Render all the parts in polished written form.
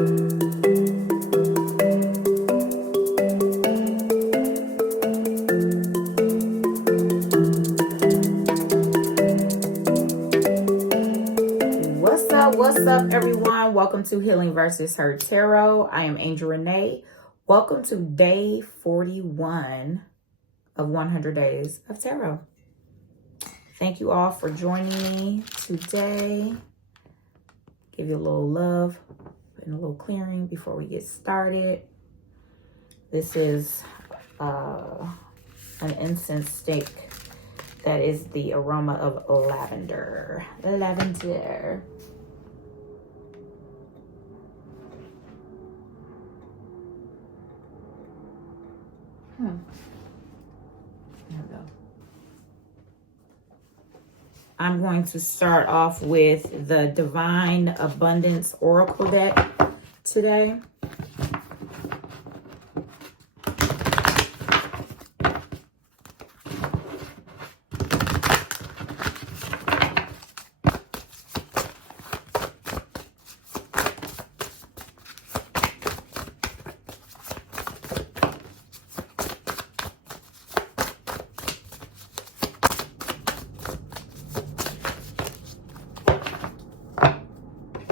What's up, everyone? Welcome to Healing versus Hurt Tarot. I am Angel Renee. Welcome to day 41 of 100 Days of Tarot. Thank you all for joining me today. Give you a little love and a little clearing before we get started. This is an incense stick that is the aroma of lavender. Lavender. There we go. I'm going to start off with the Divine Abundance Oracle deck today.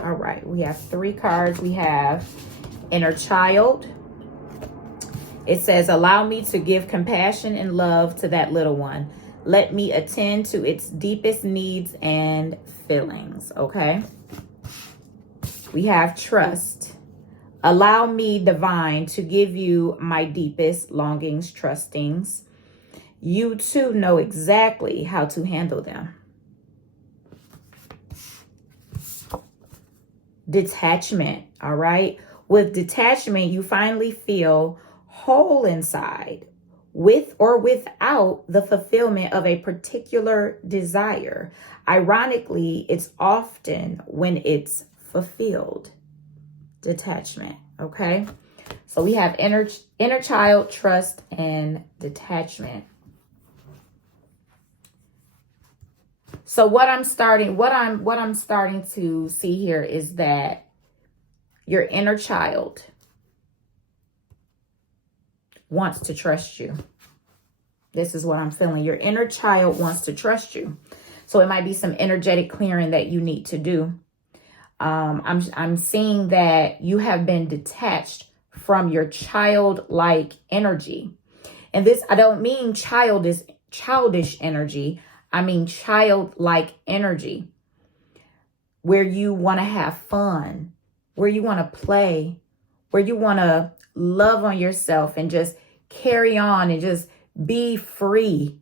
All right, we have three cards. We have Inner Child. It says, allow me to give compassion and love to that little one. Let me attend to its deepest needs and feelings, okay? We have Trust. Allow me, Divine, to give you my deepest longings, trustings. You too know exactly how to handle them. Detachment, all right? With detachment, you finally feel whole inside, with or without the fulfillment of a particular desire. Ironically, it's often when it's fulfilled. Detachment, okay? So we have inner child, trust, and detachment. So what I'm starting to see here is that your inner child wants to trust you. This is what I'm feeling. Your inner child wants to trust you. So it might be some energetic clearing that you need to do. I'm seeing that you have been detached from your childlike energy. And this, I don't mean childish energy. I mean childlike energy, where you want to have fun, where you want to play, where you want to love on yourself and just carry on and just be free.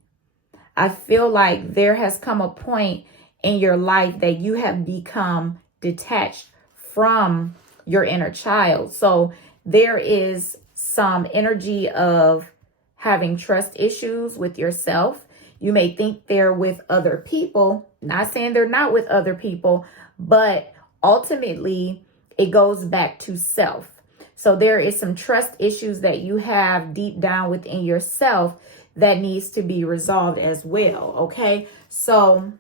I feel like there has come a point in your life that you have become detached from your inner child. So there is some energy of having trust issues with yourself. You may think they're with other people. Not saying they're not with other people, but ultimately it goes back to self. So there is some trust issues that you have deep down within yourself that needs to be resolved as well, okay? So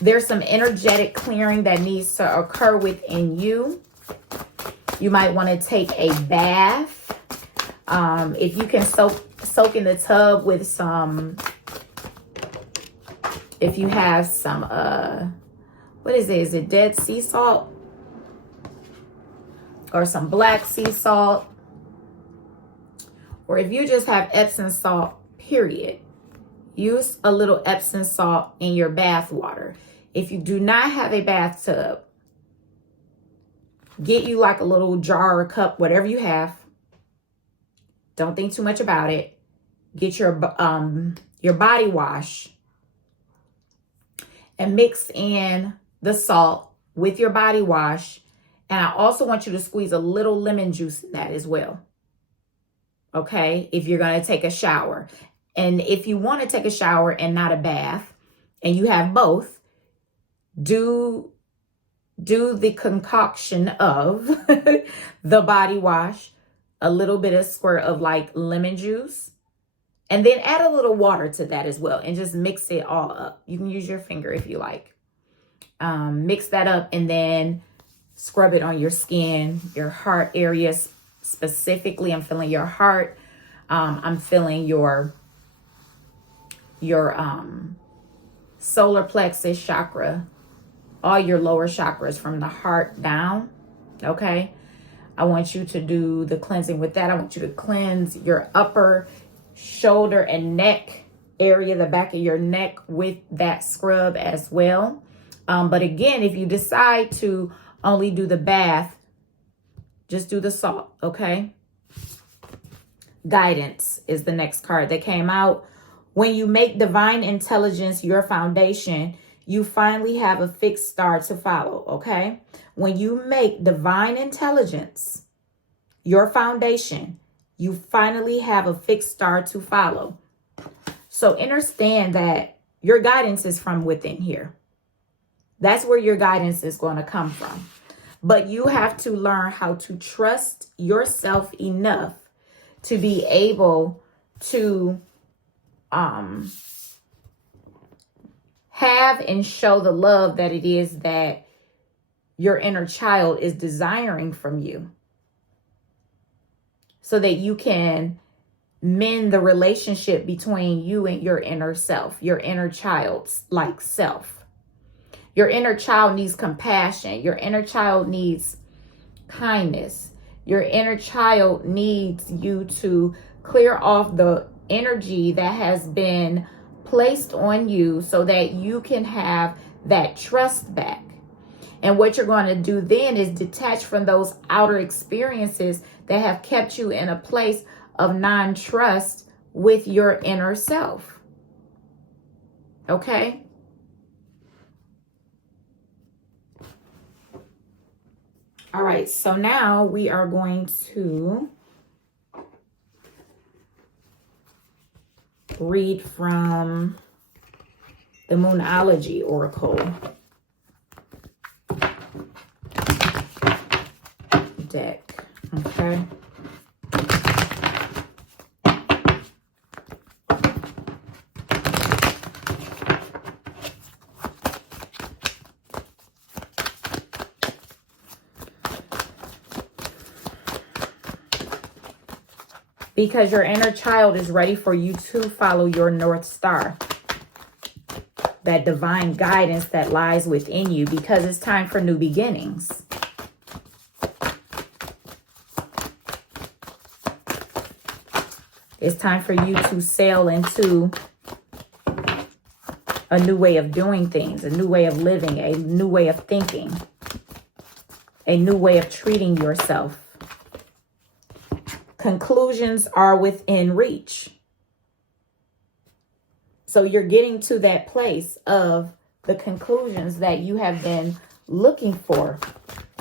there's some energetic clearing that needs to occur within you. You might want to take a bath. If you can soak in the tub with some, if you have some, what is it? Is it Dead Sea salt? Or some black sea salt? Or if you just have Epsom salt, period. Use a little Epsom salt in your bath water. If you do not have a bathtub, get you like a little jar or cup, whatever you have. Don't think too much about it. Get your body wash and mix in the salt with your body wash. And I also want you to squeeze a little lemon juice in that as well. Okay, if you're going to take a shower. And if you want to take a shower and not a bath, and you have both, do the concoction of the body wash, a little bit of squirt of like lemon juice, and then add a little water to that as well, and just mix it all up. You can use your finger if you like. Mix that up, and then Scrub it on your skin, your heart areas specifically. I'm feeling your heart. I'm feeling your solar plexus chakra, all your lower chakras from the heart down. Okay. I want you to do the cleansing with that. I want you to cleanse your upper shoulder and neck area, the back of your neck, with that scrub as well. But again, if you decide to only do the bath, just do the salt, okay? Guidance is the next card that came out. When you make divine intelligence your foundation, you finally have a fixed star to follow, okay? When you make divine intelligence your foundation, you finally have a fixed star to follow. So understand that your guidance is from within here. That's where your guidance is going to come from. But you have to learn how to trust yourself enough to be able to have and show the love that it is that your inner child is desiring from you, so that you can mend the relationship between you and your inner self, your inner child's like self. Your inner child needs compassion. Your inner child needs kindness. Your inner child needs you to clear off the energy that has been placed on you so that you can have that trust back. And what you're going to do then is detach from those outer experiences that have kept you in a place of non-trust with your inner self. Okay? All right, so now we are going to read from the Moonology Oracle deck, okay? Because your inner child is ready for you to follow your North Star. That divine guidance that lies within you, because it's time for new beginnings. It's time for you to sail into a new way of doing things, a new way of living, a new way of thinking, a new way of treating yourself. Conclusions are within reach. So you're getting to that place of the conclusions that you have been looking for.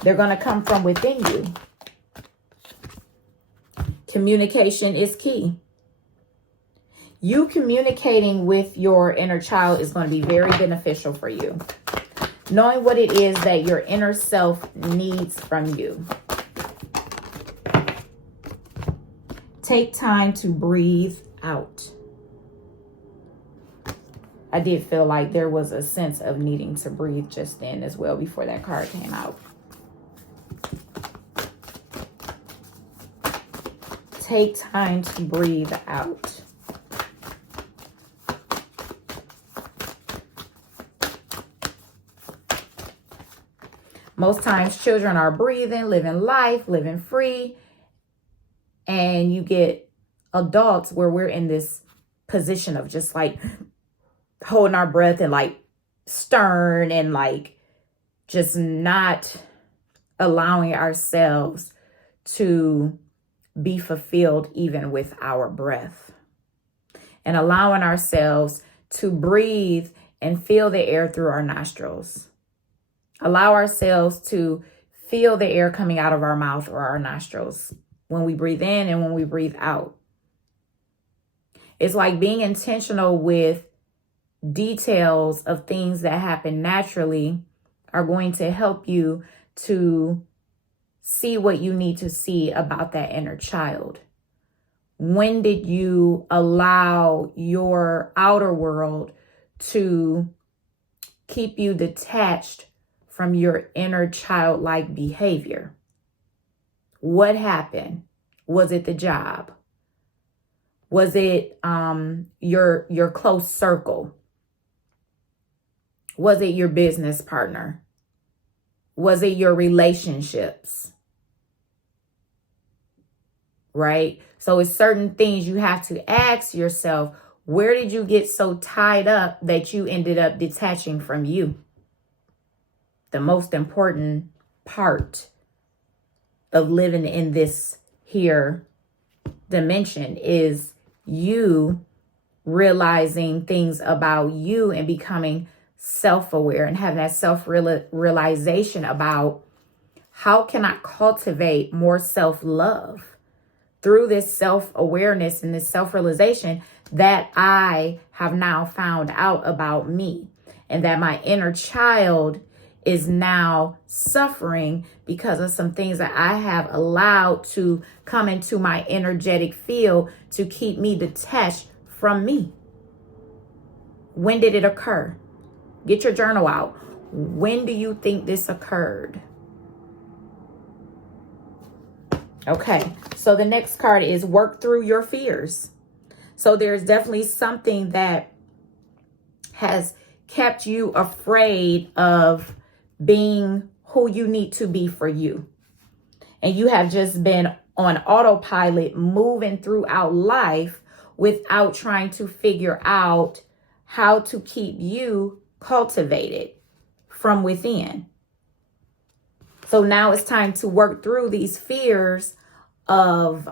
They're going to come from within you. Communication is key. You communicating with your inner child is going to be very beneficial for you. Knowing what it is that your inner self needs from you. Take time to breathe out. I did feel like there was a sense of needing to breathe just then as well before that card came out. Take time to breathe out. Most times children are breathing, living life, living free. And you get adults where we're in this position of just like holding our breath and like stern and like just not allowing ourselves to be fulfilled even with our breath. And allowing ourselves to breathe and feel the air through our nostrils. Allow ourselves to feel the air coming out of our mouth or our nostrils when we breathe in and when we breathe out. It's like being intentional with details of things that happen naturally are going to help you to see what you need to see about that inner child. When did you allow your outer world to keep you detached from your inner childlike behavior. What happened? Was it the job? Was it your close circle? Was it your business partner? Was it your relationships? Right? So it's certain things you have to ask yourself, where did you get so tied up that you ended up detaching from you? The most important part of living in this here dimension is you realizing things about you and becoming self-aware and having that self-realization about how can I cultivate more self-love through this self-awareness and this self-realization that I have now found out about me, and that my inner child is now suffering because of some things that I have allowed to come into my energetic field to keep me detached from me. When did it occur? Get your journal out. When do you think this occurred? Okay, so the next card is work through your fears. So there's definitely something that has kept you afraid of being who you need to be for you. And you have just been on autopilot moving throughout life without trying to figure out how to keep you cultivated from within. So now it's time to work through these fears of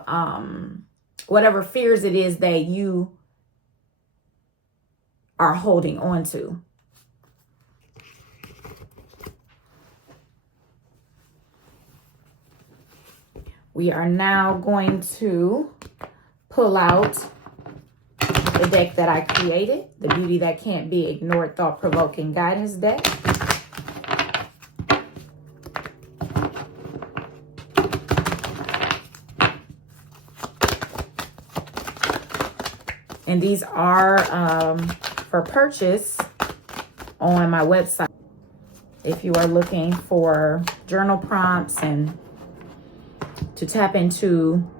whatever fears it is that you are holding on to. We are now going to pull out the deck that I created, the Beauty That Can't Be Ignored Thought-Provoking Guidance deck. And these are for purchase on my website. If you are looking for journal prompts and to tap into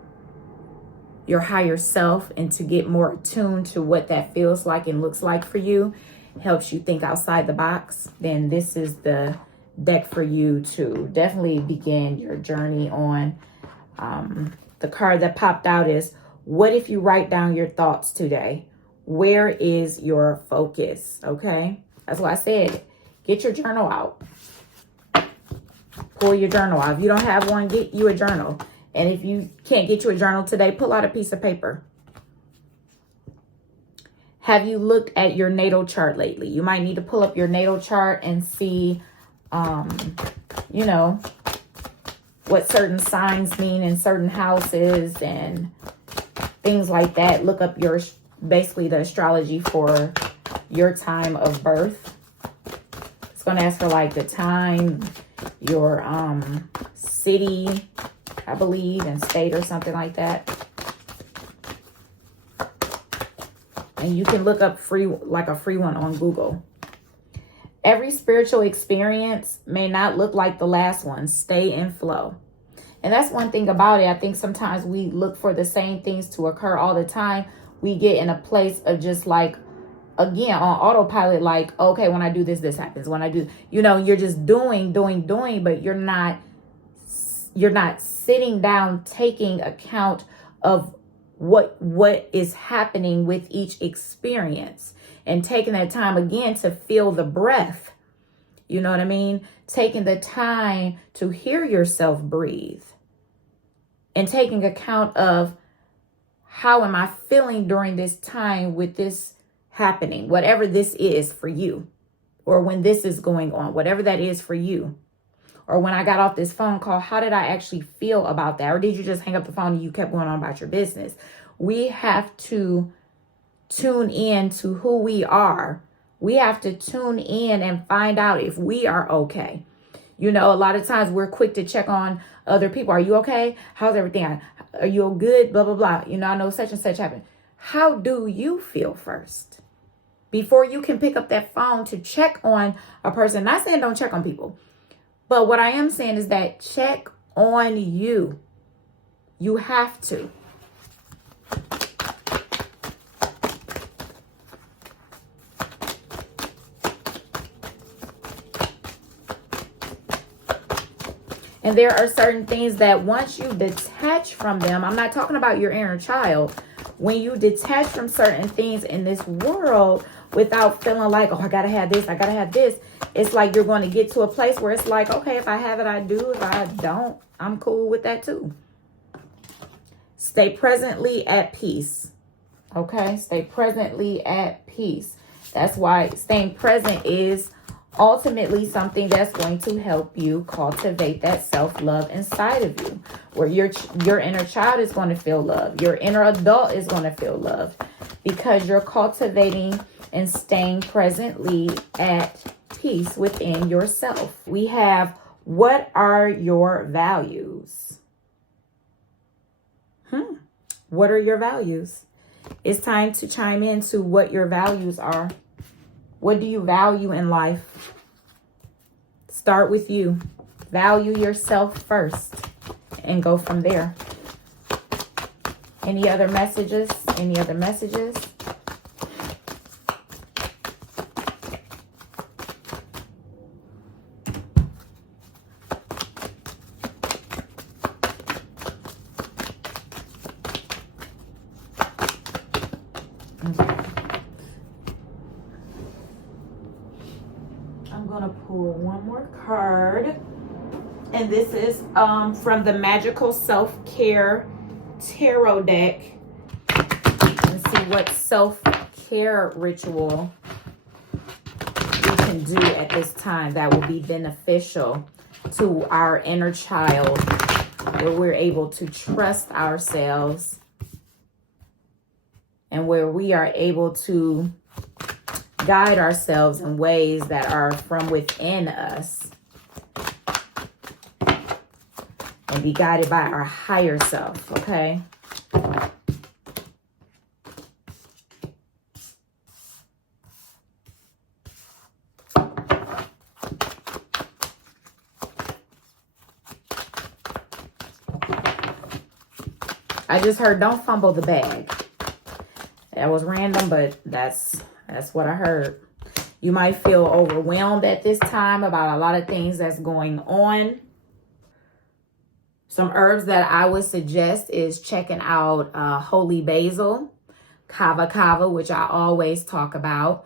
your higher self and to get more attuned to what that feels like and looks like for you, helps you think outside the box, then this is the deck for you to definitely begin your journey on. The card that popped out is, what if you write down your thoughts today? Where is your focus? Okay, that's why I said, get your journal out. Pull your journal out. If you don't have one, get you a journal. And if you can't get you a journal today, pull out a piece of paper. Have you looked at your natal chart lately? You might need to pull up your natal chart and see, you know, what certain signs mean in certain houses and things like that. Look up your, basically the astrology for your time of birth. It's going to ask for like the time, your city, I believe, and state or something like that. And you can look up free, like a free one on Google. Every spiritual experience may not look like the last one. Stay in flow. And that's one thing about it. I think sometimes we look for the same things to occur all the time. We get in a place of just like, again, on autopilot, like, okay, when I do this, this happens. When I do, you know, you're just doing, but you're not sitting down, taking account of what is happening with each experience and taking that time again to feel the breath. You know what I mean? Taking the time to hear yourself breathe and taking account of, how am I feeling during this time with this happening, whatever this is for you, or when this is going on, whatever that is for you. Or when I got off this phone call, how did I actually feel about that? Or did you just hang up the phone and you kept going on about your business? We have to tune in to who we are. We have to tune in and find out if we are okay. You know, a lot of times we're quick to check on other people. Are you okay? How's everything? Are you good? Blah, blah, blah. You know, I know such and such happened. How do you feel first? Before you can pick up that phone to check on a person. Not saying don't check on people. But what I am saying is that check on you. You have to. And there are certain things that once you detach from them, I'm not talking about your inner child. When you detach from certain things in this world without feeling like, oh, I got to have this, I got to have this. It's like you're going to get to a place where it's like, okay, if I have it, I do. If I don't, I'm cool with that too. Stay presently at peace. Okay? Stay presently at peace. That's why staying present is ultimately something that's going to help you cultivate that self-love inside of you, where your inner child is going to feel loved. Your inner adult is going to feel loved because you're cultivating and staying presently at peace within yourself. We have, what are your values? What are your values? It's time to chime into what your values are. What do you value in life? Start with you. Value yourself first and go from there. Any other messages? Any other messages? I'm going to pull one more card. And this is from the Magical Self-Care Tarot deck. Let's see what self-care ritual we can do at this time that will be beneficial to our inner child, where we're able to trust ourselves and where we are able to guide ourselves in ways that are from within us and be guided by our higher self, okay? I just heard, don't fumble the bag. That was random, but that's what I heard. You might feel overwhelmed at this time about a lot of things that's going on. Some herbs that I would suggest is checking out holy basil, kava kava, which I always talk about,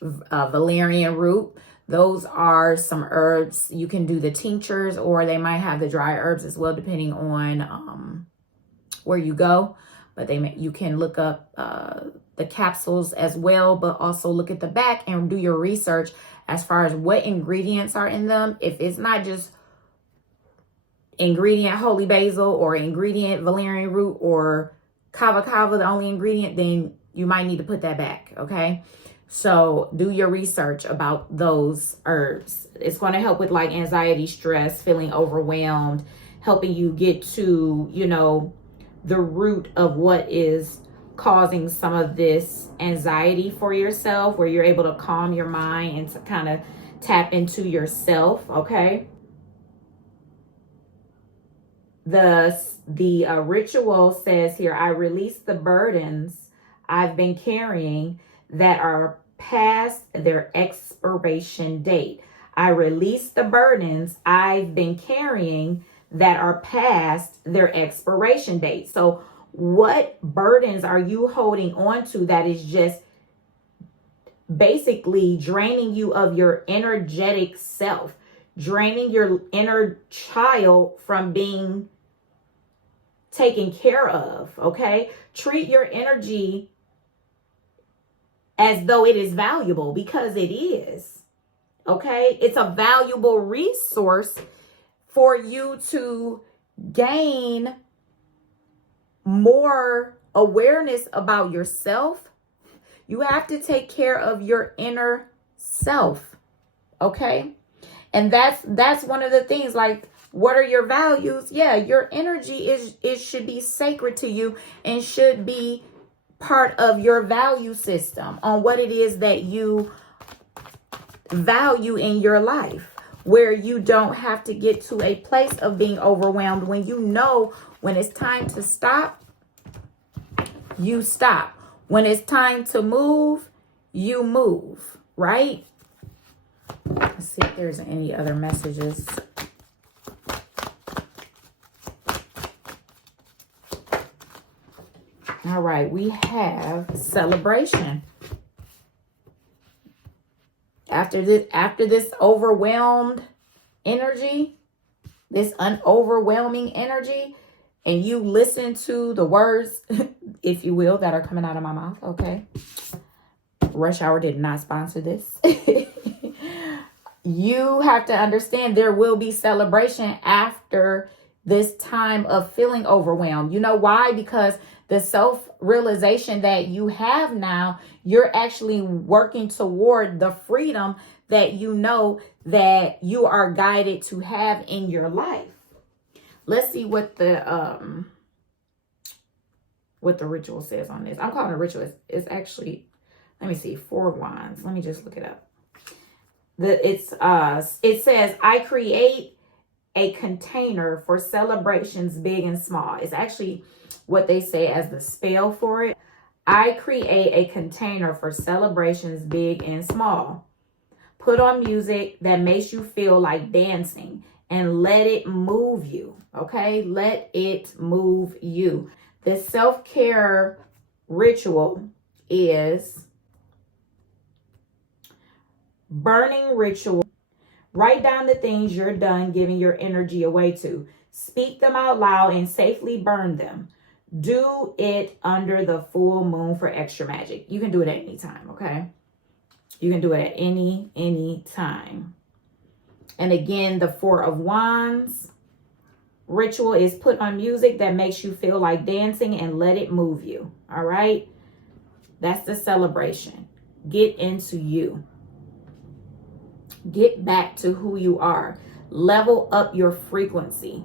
valerian root. Those are some herbs. You can do the tinctures, or they might have the dry herbs as well, depending on where you go. But you can look up the capsules as well, but also look at the back and do your research as far as what ingredients are in them. If it's not just ingredient holy basil or ingredient valerian root or kava kava, the only ingredient, then you might need to put that back, okay? So do your research about those herbs. It's going to help with like anxiety, stress, feeling overwhelmed, helping you get to, you know, the root of what is causing some of this anxiety for yourself, where you're able to calm your mind and to kind of tap into yourself, okay? The ritual says here, I release the burdens I've been carrying that are past their expiration date. I release the burdens I've been carrying that are past their expiration date. So what burdens are you holding on to that is just basically draining you of your energetic self, draining your inner child from being taken care of, okay? Treat your energy as though it is valuable, because it is, okay? It's a valuable resource for you to gain more awareness about yourself. You have to take care of your inner self, okay? And that's one of the things, like, what are your values? Yeah, your energy should be sacred to you and should be part of your value system on what it is that you value in your life. where you don't have to get to a place of being overwhelmed. When you know when it's time to stop, you stop. When it's time to move, you move, right? Let's see if there's any other messages. All right, we have celebration. After this overwhelmed energy, this overwhelming energy, and you listen to the words, if you will, that are coming out of my mouth, okay? Rush Hour did not sponsor this. You have to understand there will be celebration after this time of feeling overwhelmed. You know why? Because the self-realization that you have now, you're actually working toward the freedom that you know that you are guided to have in your life. Let's see what the ritual says on this. I'm calling it a ritual. It's actually, let me see, 4 of Wands. Let me just look it up. It says, I create a container for celebrations big and small. It's actually what they say as the spell for it. I create a container for celebrations big and small. Put on music that makes you feel like dancing and let it move you. Okay? Let it move you. The self-care ritual is burning ritual. Write down the things you're done giving your energy away to. Speak them out loud and safely burn them. Do it under the full moon for extra magic. You can do it at any time, okay? You can do it at any time. And again, the 4 of Wands ritual is put on music that makes you feel like dancing and let it move you. All right? That's the celebration. Get into you. Get back to who you are. Level up your frequency.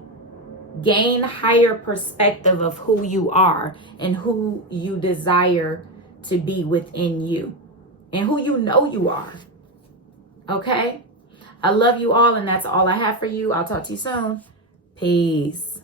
Gain higher perspective of who you are and who you desire to be within you and who you know you are. Okay? I love you all, and that's all I have for you. I'll talk to you soon. Peace.